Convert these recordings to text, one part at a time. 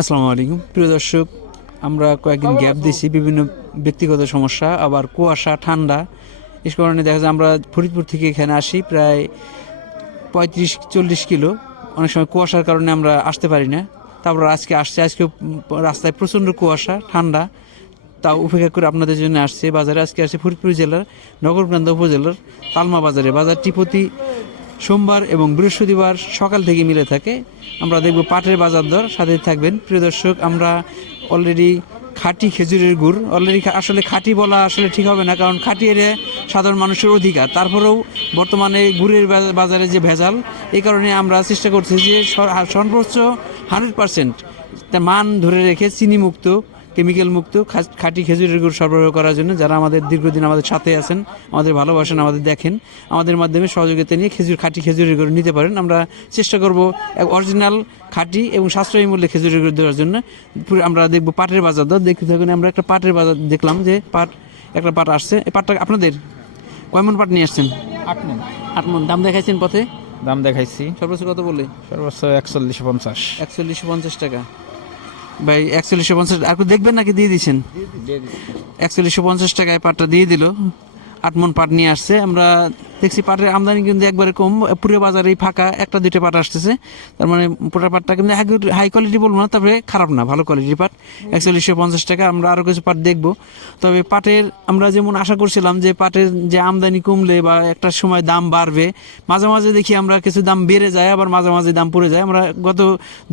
আসসালামু আলাইকুম। প্রিয় দর্শক আমরা কয়েকদিন গ্যাপ দিয়েছি বিভিন্ন ব্যক্তিগত সমস্যা আবার কুয়াশা ঠান্ডা। এই কারণে দেখা যায় আমরা ফরিদপুর থেকে এখানে আসি প্রায় পঁয়ত্রিশ চল্লিশ কিলো। অনেক সময় কুয়াশার কারণে আমরা আসতে পারি না। তারপর আজকে আসছে আজকে রাস্তায় প্রচণ্ড কুয়াশা ঠান্ডা। তাও উপেক্ষা করে আপনাদের জন্য আসছে। বাজারে আজকে আসছে ফরিদপুর জেলার নগরকান্দা উপজেলার তালমা বাজারে। বাজারটি প্রতি সোমবার এবং বৃহস্পতিবার সকাল থেকে মিলে থাকে। আমরা দেখব পাটের বাজার দর। সাথে থাকবেন প্রিয় দর্শক, আমরা অলরেডি খাঁটি খেজুরের গুড়। অলরেডি আসলে খাঁটি বলা আসলে ঠিক হবে না, কারণ খাঁটি এর সাধারণ মানুষের অধিকার। তারপরেও বর্তমানে গুড়ের বাজারে যে ভেজাল এই কারণে আমরা চেষ্টা করছি যে সর্বোচ্চ হান্ড্রেড পার্সেন্ট মান ধরে রেখে চিনি মুক্ত কেমিক্যাল মুক্ত খাঁটি খেজুরের গুড় সরবরাহ করার জন্য যারা আমাদের দীর্ঘদিন আমাদের সাথে আছেন আমাদের ভালোবাসেন আমাদের দেখেন আমাদের মাধ্যমে সহযোগিতা নিয়ে খেজুর খাঁটি খেজুরের গুড় নিতে পারেন। আমরা চেষ্টা করব অরিজিনাল খাঁটি এবং সাশ্রয়ী মূল্যে খেজুরের গুড় দেওয়ার জন্য। আমরা দেখব পাটের বাজার দর। দেখতে থাকুন আমরা একটা পাটের বাজার দেখলাম যে পাট একটা পাট আসছে। এই পাটটা আপনাদের কয়মন পাট নিয়ে আসছেন? আট মন। আট মন। দাম দেখাইছেন পথে? দাম দেখাইছি। সর্বোচ্চ কত বলে সর্বোচ্চ একচল্লিশ পঞ্চাশ। একচল্লিশশো পঞ্চাশ টাকা। ভাই একচল্লিশশো পঞ্চাশ আর একটু দেখবেন নাকি দিয়ে দিচ্ছেন? একচল্লিশশো পঞ্চাশ টাকায় পাটটা দিয়ে দিল। আট মন পাট নিয়ে আসছে। আমরা দেখছি পাটের আমদানি কিন্তু একবারে কম। পুরো বাজারেই ফাঁকা, একটা দুইটা পাট আসতেছে। তার মানে পুরো পাটটা কিন্তু হাই কোয়ালিটি বলব না, তবে খারাপ না, ভালো কোয়ালিটির পাট। একচল্লিশশো পঞ্চাশ টাকা, আমরা আরও কিছু পাট দেখব। তবে পাটের, আমরা যেমন আশা করছিলাম যে পাটের যে আমদানি কমলে বা একটা সময় দাম বাড়বে, মাঝে মাঝে দেখি আমরা কিছু দাম বেড়ে যায়, আবার মাঝে মাঝে দাম পড়ে যায়। আমরা গত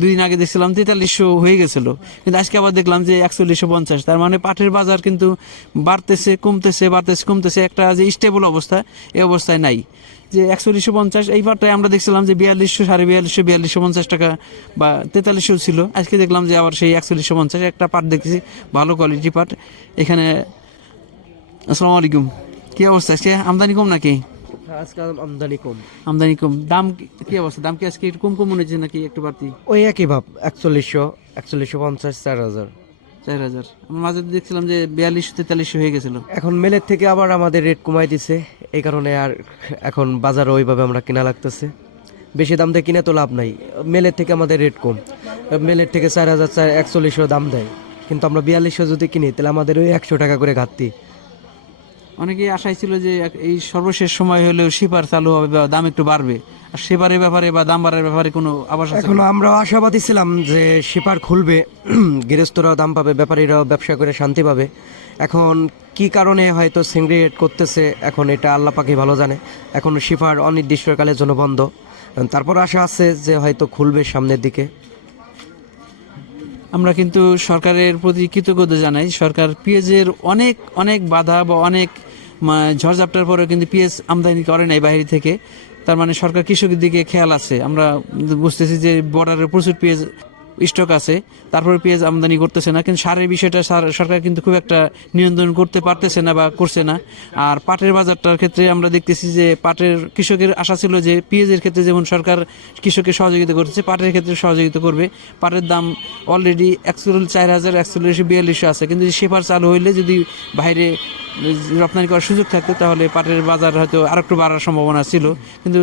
দুই দিন আগে দেখছিলাম তেতাল্লিশশো হয়ে গেছিল। কিন্তু আজকে আবার দেখলাম যে একচল্লিশশো পঞ্চাশ। তার মানে পাটের বাজার কিন্তু বাড়তেছে, কমতেছে বাড়তেছে, কমতেছে। একটা যে স্টেবল অবস্থা এই অবস্থায় নাই। যে একচল্লিশশো পঞ্চাশ এই পাটটায় আমরা দেখছিলাম যে বিয়াল্লিশশো সাড়ে বিয়াল্লিশশো বিয়াল্লিশশো পঞ্চাশ টাকা বা তেতাল্লিশশো ছিল। আজকে দেখলাম যে আবার সেই একচল্লিশশো পঞ্চাশ একটা পাট দেখছি ভালো কোয়ালিটি পাট। এখানে আসসালামু আলাইকুম। কি অবস্থা? আজকে আমদানি কম নাকি? আজকাল আমদানি কম। আমদানি কম। দাম কি- কি অবস্থা? দাম কি আজকে একটু কম কম মনে হচ্ছে নাকি একটু বাড়তি? ওই একই ভাব একচল্লিশশো একচল্লিশশো পঞ্চাশ চার হাজার। চার হাজার। মাঝে দেখছিলাম যে বিয়াল্লিশশো তেতাল্লিশশো হয়ে গেছিল। এখন মেলের থেকে আবার আমাদের রেট কমাই দিছে। এই কারণে আর এখন বাজারে ওইভাবে আমরা কিনা লাগতেছে। বেশি দাম দিয়ে কিনে তো লাভ নাই। মেলের থেকে আমাদের রেট কম। মেলের থেকে চার হাজার, চার একচল্লিশশো দাম দেয়। কিন্তু আমরা বিয়াল্লিশশো যদি কিনি, তাহলে আমাদের ওই একশো টাকা করে ঘাটতি। অনেকেই আশায় ছিল যে এই সর্বশেষ সময় হলেও শিপার চালু হবে বা দাম একটু বাড়বে। আর সেবারের ব্যাপারে বা দাম বাড়ার ব্যাপারে কোনো আবাস এখন আমরা আশাবাদী ছিলাম যে শিপার খুলবে গৃহস্থরাও দাম পাবে ব্যাপারীরাও ব্যবসা করে শান্তি পাবে। এখন কি কারণে হয়তো সিংগ্রেট করতেছে এখন এটা আল্লাহ পাখি ভালো জানে। এখন শিফার অনির্দিষ্টকালের জন্য বন্ধ। তারপর আশা আছে যে হয়তো খুলবে সামনের দিকে। আমরা কিন্তু সরকারের প্রতি কৃতজ্ঞতা জানাই। সরকার পেঁয়াজের অনেক অনেক বাধা বা অনেক ঝড়ঝাপটার পরেও কিন্তু পেঁয়াজ আমদানি করে নাই বাইরে থেকে। তার মানে সরকার কৃষকের দিকে খেয়াল আছে। আমরা বুঝতেছি যে বর্ডারে প্রচুর পেঁয়াজ স্টক আছে। তারপরে পেঁয়াজ আমদানি করতেছে না। কিন্তু সারের বিষয়টা সার- সরকার কিন্তু খুব একটা নিয়ন্ত্রণ করতে পারতেছে না বা করছে না। আর পাটের বাজারটার ক্ষেত্রে আমরা দেখতেছি যে পাটের কৃষকের আশা ছিল যে পেঁয়াজের ক্ষেত্রে যেমন সরকার কৃষকের সহযোগিতা করতেছে, পাটের ক্ষেত্রে সহযোগিতা করবে। পাটের দাম অলরেডি একচল্লিশ, চার হাজার একচল্লিশ, বিয়াল্লিশশো আছে। কিন্তু সেপার চালু হইলে যদি বাইরে রপ্তানি করার সুযোগ থাকতো, তাহলে পাটের বাজার হয়তো আর একটু বাড়ার সম্ভাবনা ছিল। কিন্তু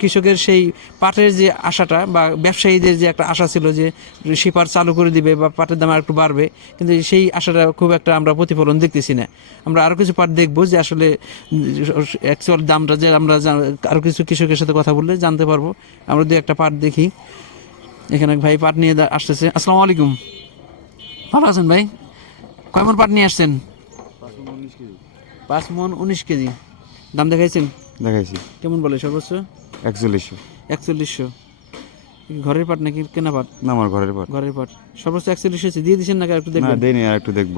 কৃষকের সেই পাটের যে আশাটা বা ব্যবসায়ীদের যে একটা আশা ছিল যে শিপার চালু করে দিবে বা পাটের দাম আর একটু বাড়বে, কিন্তু সেই আশাটা খুব একটা আমরা প্রতিফলন দেখতেছি না। আমরা আরও কিছু পাট দেখব যে আসলে অ্যাকচুয়াল দামটা যে আমরা আরও কিছু কৃষকের সাথে কথা বললে জানতে পারব। আমরা দু একটা পাট দেখি। এখানে ভাই পাট নিয়ে আসতেছে। আসসালামু আলাইকুম। ভালো আছেন ভাই? কয়মন পাট নিয়ে আসছেন? পাঁচ মন উনিশ কেজি। দাম দেখাইছেন? দেখাইছি। কেমন বলে সর্বোচ্চ? একচল্লিশশো। একচল্লিশশো। ঘরের পাট নাকি কেনা পাট? না আমার ঘরের পাট। ঘরের পাট। সর্বোচ্চ একচল্লিশ হয়েছে। দিয়ে দিচ্ছেন নাকি একটু না দেখবেন দেয়নি আর একটু দেখব।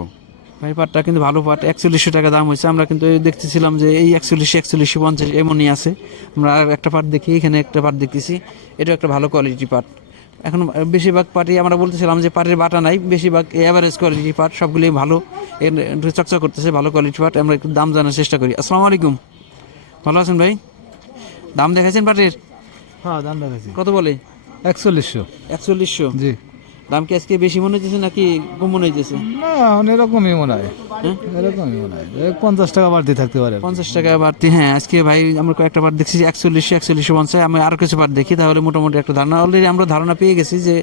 ভাই পাটটা কিন্তু ভালো পাট। একচল্লিশশো টাকা দাম হয়েছে। আমরা কিন্তু দেখতেছিলাম যে এই একচল্লিশশো একচল্লিশশো পঞ্চাশ এমনই আছে। আমরা একটা পাট দেখি এখানে একটা পাট দেখতেছি। এটা একটা ভালো কোয়ালিটি পাট। এখন বেশিরভাগ পার্টি আমরা বলতেছিলাম যে পাটের বাটা নাই বেশিরভাগ অ্যাভারেজ কোয়ালিটি পার্ট সবগুলোই ভালো। চকচক করতেছে ভালো কোয়ালিটি পার্ট আমরা একটু দাম জানার চেষ্টা করি। আসসালামু আলাইকুম। ভালো আছেন ভাই? দাম দেখাইছেন পার্টির? হ্যাঁ দাম দেখাইছি। কত বলে? একচল্লিশশো। একচল্লিশশো। জি। দাম কি আজকে বেশি মনে হইতেছে নাকি কম মনে হইতেছে? না এখন এরকমই মনে হয়। হ্যাঁ? এরকমই মনে হয়। পঞ্চাশ টাকা বাড়তি থাকতে পারে। পঞ্চাশ টাকা বাড়তি হ্যাঁ আজকে ভাই আমরা কয়েকটা বার দেখছি যে একচল্লিশশো একচল্লিশশো পঞ্চাশ আমি আরও কিছু বার দেখি তাহলে মোটামুটি একটা ধারণা। অলরেডি আমরা ধারণা পেয়ে গেছি যে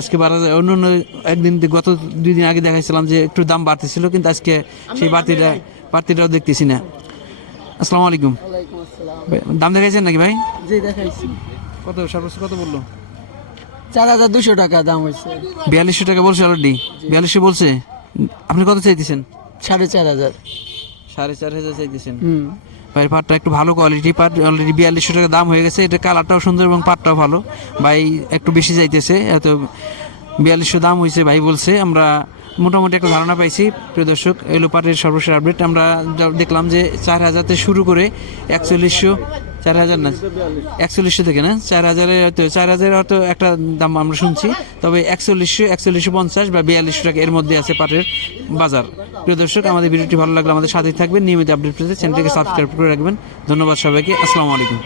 আজকে বাড়া যায়। অন্য অন্য একদিন গত দুই দিন আগে দেখাইছিলাম যে একটু দাম বাড়তেছিল কিন্তু আজকে সেই বাড়তিটা বাড়তিটাও দেখতেছি না। আসসালামু আলাইকুম। ভাই, দাম দেখাইছেন নাকি ভাই? জি দেখাইছি। কত সর্বোচ্চ কত বলল? চার হাজার দুশো টাকা দাম হয়েছে। বিয়াল্লিশশো টাকা বলছে অলরেডি বিয়াল্লিশশো বলছে? আপনি কত চাইতেছেন? সাড়ে চার হাজার। সাড়ে চার হাজার চাইতেছেন। ভাই পাটটা একটু ভালো কোয়ালিটি পাট অলরেডি বিয়াল্লিশশো টাকা দাম হয়ে গেছে। এটা কালারটাও সুন্দর এবং পাটটাও ভালো। ভাই একটু বেশি যাইতেছে এত বিয়াল্লিশশো দাম হয়েছে ভাই বলছে আমরা মোটামুটি একটা ধারণা পাইছি। প্রিয় দর্শক এলো পাটের সর্বশেষ আপডেট আমরা দেখলাম যে চার হাজার থেকে শুরু করে একচল্লিশশো চার হাজার না, একচল্লিশশো থেকে না? চার হাজারে হয়তো চার হাজারের হয়তো একটা দাম আমরা শুনছি, তবে একচল্লিশশো একচল্লিশশো পঞ্চাশ বা বিয়াল্লিশশো টাকা এর মধ্যে আছে পাটের বাজার। প্রিয় দর্শক, আমাদের ভিডিওটি ভালো লাগলে আমাদের সাথেই থাকবেন। নিয়মিত আপডেট পেতে চ্যানেলটিকে সাবস্ক্রাইব করে রাখবেন। ধন্যবাদ সবাইকে। আসসালামু আলাইকুম।